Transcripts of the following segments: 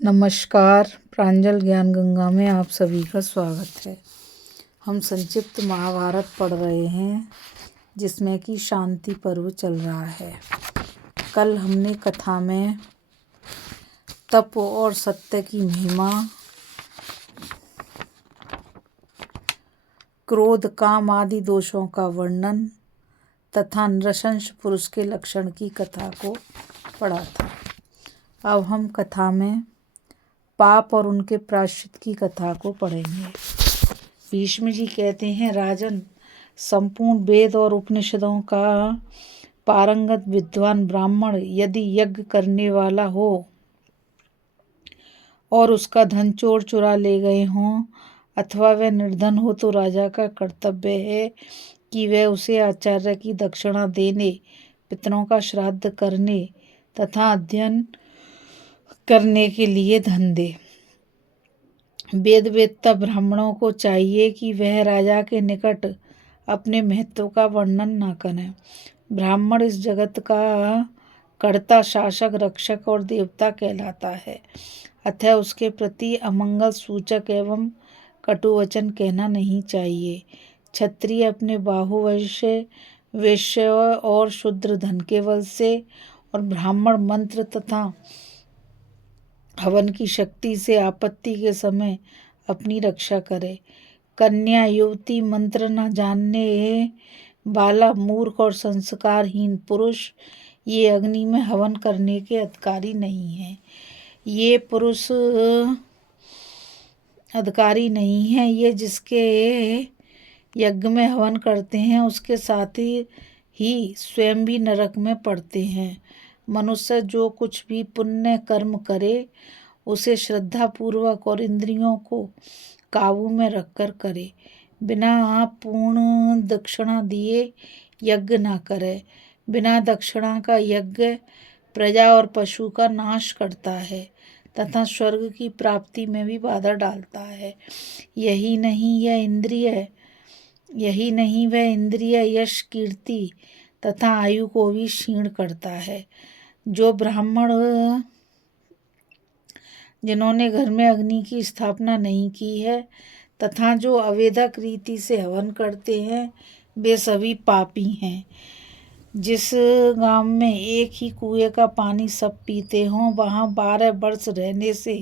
नमस्कार। प्रांजल ज्ञान गंगा में आप सभी का स्वागत है। हम संक्षिप्त महाभारत पढ़ रहे हैं जिसमें कि शांति पर्व चल रहा है। कल हमने कथा में तप और सत्य की महिमा, क्रोध काम आदि दोषों का वर्णन तथा नृशंस पुरुष के लक्षण की कथा को पढ़ा था। अब हम कथा में पाप और उनके प्रायश्चित की कथा को पढ़ेंगे। भीष्म जी कहते हैं, राजन, संपूर्ण वेद और उपनिषदों का पारंगत विद्वान ब्राह्मण यदि यज्ञ करने वाला हो और उसका धन चोर चुरा ले गए हों अथवा वह निर्धन हो तो राजा का कर्तव्य है कि वह उसे आचार्य की दक्षिणा देने, पितरों का श्राद्ध करने तथा अध्ययन करने के लिए धन दे। वेद वेत्ता ब्राह्मणों को चाहिए कि वह राजा के निकट अपने महत्व का वर्णन न करें। ब्राह्मण इस जगत का कर्ता, शासक, रक्षक और देवता कहलाता है, अतः उसके प्रति अमंगल सूचक एवं कटु वचन कहना नहीं चाहिए। क्षत्रिय अपने बाहुबल से, वैश्य और शूद्र धन के बल से और ब्राह्मण मंत्र तथा हवन की शक्ति से आपत्ति के समय अपनी रक्षा करे। कन्या, युवती, मंत्र न जानने वाला, मूर्ख और संस्कारहीन पुरुष ये अग्नि में हवन करने के अधिकारी नहीं हैं। ये पुरुष अधिकारी नहीं हैं। ये जिसके यज्ञ में हवन करते हैं उसके साथ ही स्वयं भी नरक में पड़ते हैं। मनुष्य जो कुछ भी पुण्य कर्म करे उसे श्रद्धापूर्वक और इंद्रियों को काबू में रखकर करे। बिना पूर्ण दक्षिणा दिए यज्ञ ना करे। बिना दक्षिणा का यज्ञ प्रजा और पशु का नाश करता है तथा स्वर्ग की प्राप्ति में भी बाधा डालता है। यही नहीं वह इंद्रिय यश, कीर्ति तथा आयु को भी क्षीण करता है। जो ब्राह्मण जिन्होंने घर में अग्नि की स्थापना नहीं की है तथा जो अवेदक रीति से हवन करते हैं वे सभी पापी हैं। जिस गांव में एक ही कुएं का पानी सब पीते हों वहाँ 12 वर्ष रहने से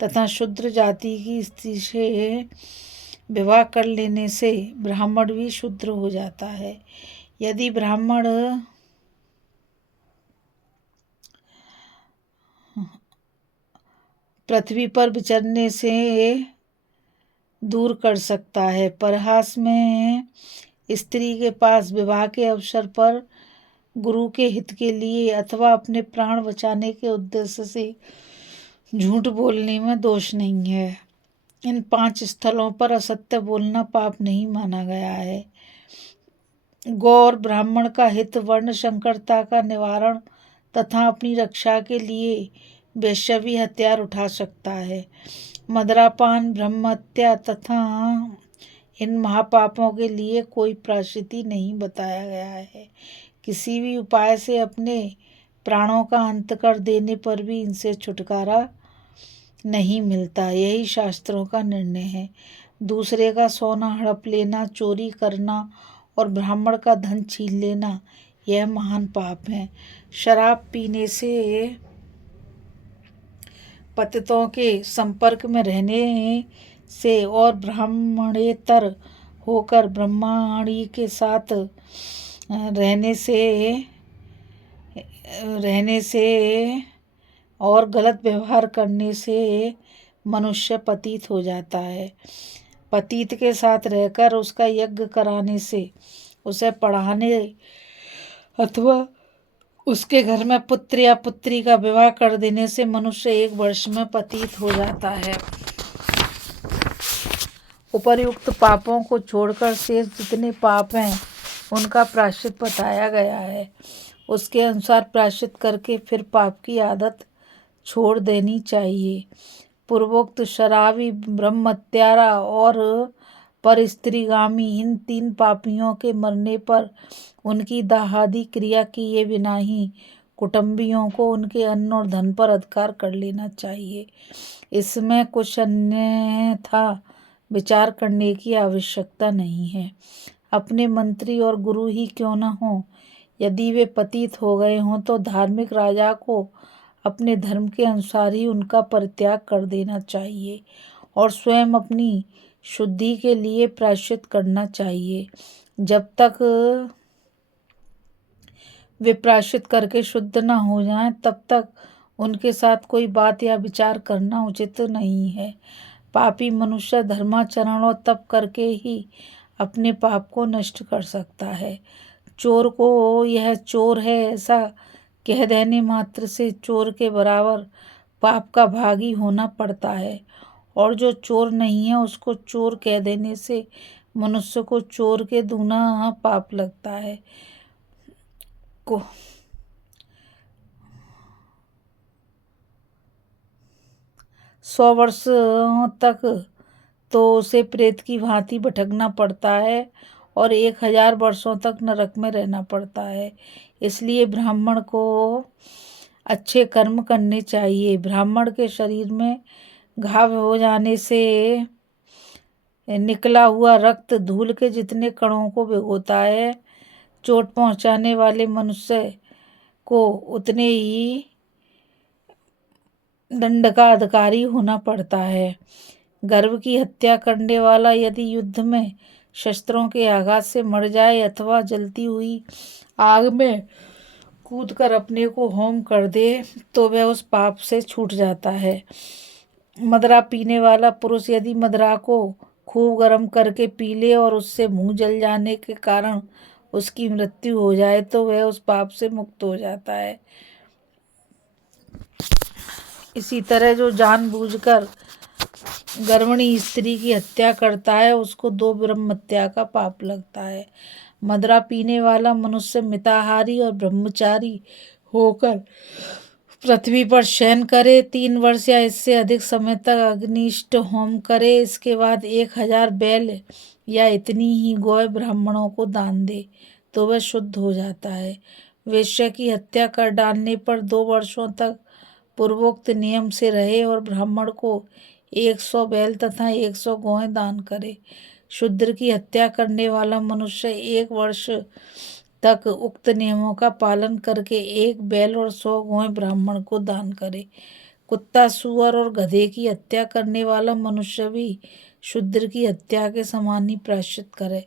तथा शूद्र जाति की स्त्री से विवाह कर लेने से ब्राह्मण भी शूद्र हो जाता है। यदि ब्राह्मण पृथ्वी पर विचरने से दूर कर सकता है, परहास में स्त्री के पास विवाह के अवसर पर गुरु के हित के लिए अथवा अपने प्राण बचाने के उद्देश्य से झूठ बोलने में दोष नहीं है। इन 5 स्थलों पर असत्य बोलना पाप नहीं माना गया है। गौर ब्राह्मण का हित, वर्ण संकरता का निवारण तथा अपनी रक्षा के लिए वैश्य भी हथियार उठा सकता है। मदिरापान, ब्रह्महत्या तथा इन महापापों के लिए कोई प्रायश्चित नहीं बताया गया है। किसी भी उपाय से अपने प्राणों का अंत कर देने पर भी इनसे छुटकारा नहीं मिलता, यही शास्त्रों का निर्णय है। दूसरे का सोना हड़प लेना, चोरी करना और ब्राह्मण का धन छीन लेना यह महान पाप है। शराब पीने से, पतितों के संपर्क में रहने से और ब्राह्मणेतर होकर ब्राह्मणी के साथ रहने से और गलत व्यवहार करने से मनुष्य पतित हो जाता है। पतित के साथ रहकर उसका यज्ञ कराने से, उसे पढ़ाने अथवा उसके घर में पुत्र या पुत्री का विवाह कर देने से मनुष्य 1 वर्ष में पतित हो जाता है। उपर्युक्त पापों को छोड़कर शेष जितने पाप हैं उनका प्रायश्चित बताया गया है। उसके अनुसार प्रायश्चित करके फिर पाप की आदत छोड़ देनी चाहिए। पूर्वोक्त शराबी, ब्रह्मत्यारा और परस्त्रीगामी इन 3 पापियों के मरने पर उनकी दाहादी क्रिया किए बिना ही कुटुंबियों को उनके अन्न और धन पर अधिकार कर लेना चाहिए। इसमें कुछ अन्यथा विचार करने की आवश्यकता नहीं है। अपने मंत्री और गुरु ही क्यों न हों, यदि वे पतित हो गए हों तो धार्मिक राजा को अपने धर्म के अनुसार ही उनका परित्याग कर देना चाहिए और स्वयं अपनी शुद्धि के लिए प्रायश्चित करना चाहिए। जब तक वे प्रायश्चित करके शुद्ध न हो जाएं, तब तक उनके साथ कोई बात या विचार करना उचित नहीं है। पापी मनुष्य धर्माचरण और तप करके ही अपने पाप को नष्ट कर सकता है। चोर को यह चोर है ऐसा कह देने मात्र से चोर के बराबर पाप का भागी होना पड़ता है, और जो चोर नहीं है उसको चोर कह देने से मनुष्य को चोर के दूना पाप लगता है। 100 वर्ष तक तो उसे प्रेत की भांति भटकना पड़ता है और 1000 वर्षों तक नरक में रहना पड़ता है। इसलिए ब्राह्मण को अच्छे कर्म करने चाहिए। ब्राह्मण के शरीर में घाव हो जाने से निकला हुआ रक्त धूल के जितने कणों को भिगोता है। चोट पहुंचाने वाले मनुष्य को उतने ही दंड का अधिकारी होना पड़ता है। गर्भ की हत्या करने वाला यदि युद्ध में शस्त्रों के आघात से मर जाए अथवा जलती हुई आग में कूदकर अपने को होम कर दे तो वह उस पाप से छूट जाता है। मदरा पीने वाला पुरुष यदि मदरा को खूब गर्म करके पी ले और उससे मुंह जल जाने के कारण उसकी मृत्यु हो जाए तो वह उस पाप से मुक्त हो जाता है। इसी तरह जो जानबूझकर गर्भिणी स्त्री की हत्या करता है उसको 2 ब्रह्म हत्या का पाप लगता है। मदरा पीने वाला मनुष्य मिताहारी और ब्रह्मचारी होकर पृथ्वी पर शयन करे, 3 वर्ष या इससे अधिक समय तक अग्निष्ट होम करे, इसके बाद 1000 बैल या इतनी ही गौ ब्राह्मणों को दान दे तो वह शुद्ध हो जाता है। वेश्या की हत्या कर डालने पर 2 वर्षों तक पूर्वोक्त नियम से रहे और ब्राह्मण को 100 बैल तथा 100 गौएं दान करे। शूद्र की हत्या करने वाला मनुष्य 1 वर्ष तक उक्त नियमों का पालन करके 1 बैल और 100 गौएं ब्राह्मण को दान करे। कुत्ता, सूअर और गधे की हत्या करने वाला मनुष्य भी शूद्र की हत्या के समान ही प्रायश्चित करे।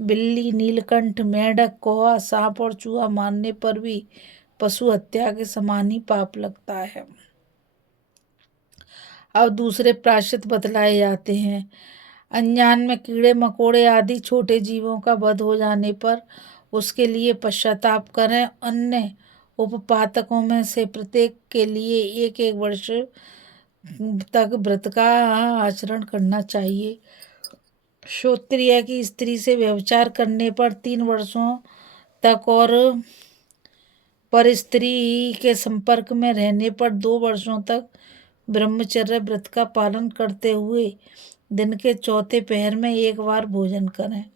बिल्ली, नीलकंठ, मेंढक, कौवा, सांप और चूहा मारने पर भी पशु हत्या के समान ही पाप लगता है। अब दूसरे प्रायश्चित बतलाए जाते हैं। अनजान में कीड़े मकोड़े आदि छोटे जीवों का वध हो जाने पर उसके लिए पश्चाताप करें। अन्य उपपातकों में से प्रत्येक के लिए 1-1 वर्ष तक व्रत का आचरण करना चाहिए। श्रोत्रिय की स्त्री से व्यभिचार करने पर 3 वर्षों तक और पर स्त्री के संपर्क में रहने पर 2 वर्षों तक ब्रह्मचर्य व्रत का पालन करते हुए दिन के चौथे पहर में 1 बार भोजन करें।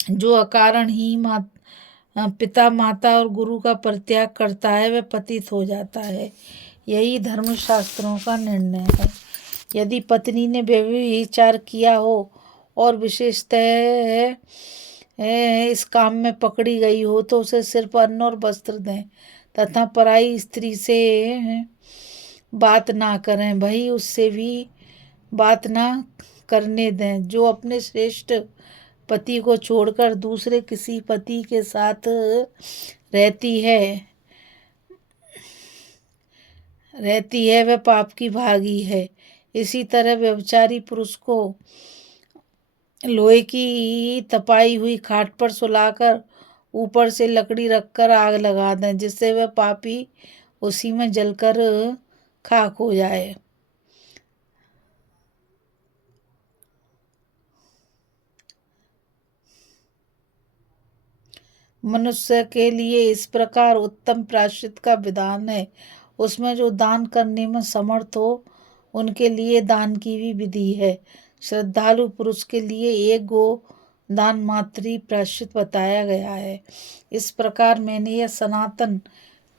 जो अकारण ही पिता, माता और गुरु का परित्याग करता है वह पतित हो जाता है। यही धर्मशास्त्रों का निर्णय है। यदि पत्नी ने व्यभिचार किया हो और विशेषतः इस काम में पकड़ी गई हो तो उसे सिर्फ अन्न और वस्त्र दें तथा पराई स्त्री से बात ना करें, भाई उससे भी बात ना करने दें। जो अपने श्रेष्ठ पति को छोड़कर दूसरे किसी पति के साथ रहती है वह पाप की भागी है। इसी तरह व्यभिचारी पुरुष को लोहे की तपाई हुई खाट पर सुलाकर ऊपर से लकड़ी रखकर आग लगा दें जिससे वह पापी उसी में जलकर खाक हो जाए। मनुष्य के लिए इस प्रकार उत्तम प्रायश्चित का विधान है। उसमें जो दान करने में समर्थ हो उनके लिए दान की भी विधि है। श्रद्धालु पुरुष के लिए 1 गौ दान मात्री प्रायश्चित बताया गया है। इस प्रकार मैंने यह सनातन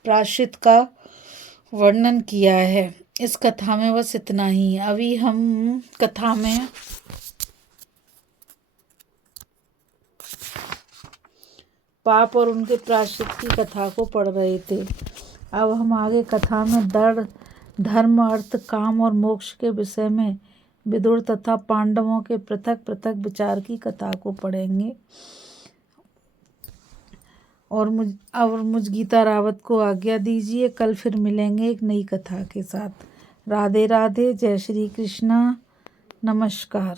प्रायश्चित का वर्णन किया है। इस कथा में बस इतना ही। अभी हम कथा में पाप और उनके प्रायश्चित की कथा को पढ़ रहे थे। अब हम आगे कथा में धर्म, अर्थ, काम और मोक्ष के विषय में विदुर तथा पांडवों के पृथक पृथक विचार की कथा को पढ़ेंगे। और मुझ गीता रावत को आज्ञा दीजिए। कल फिर मिलेंगे एक नई कथा के साथ। राधे राधे। जय श्री कृष्णा। नमस्कार।